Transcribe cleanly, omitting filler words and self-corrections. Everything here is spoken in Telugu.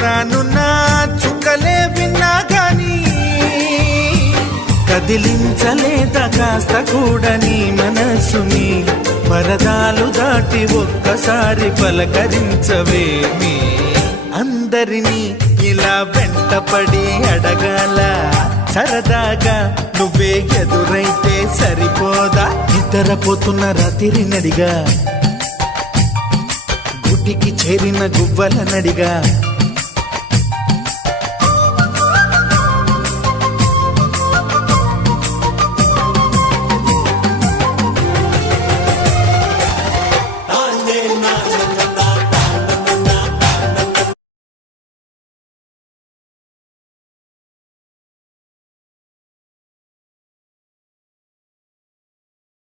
రానున్న చుక్కలే విన్నా గాని కదిలించలేదా కాస్త కూడా నీ మనసుని పరదాలు దాటి ఒక్కసారి పలకరించవేమి అందరినీ ఇలా వెంటపడి అడగాల సరదాగా నువ్వే ఎదురైతే సరిపోదా నిద్రపోతున్న రాత్రి నడిగా గుటికి చేరిన గువ్వల నడిగా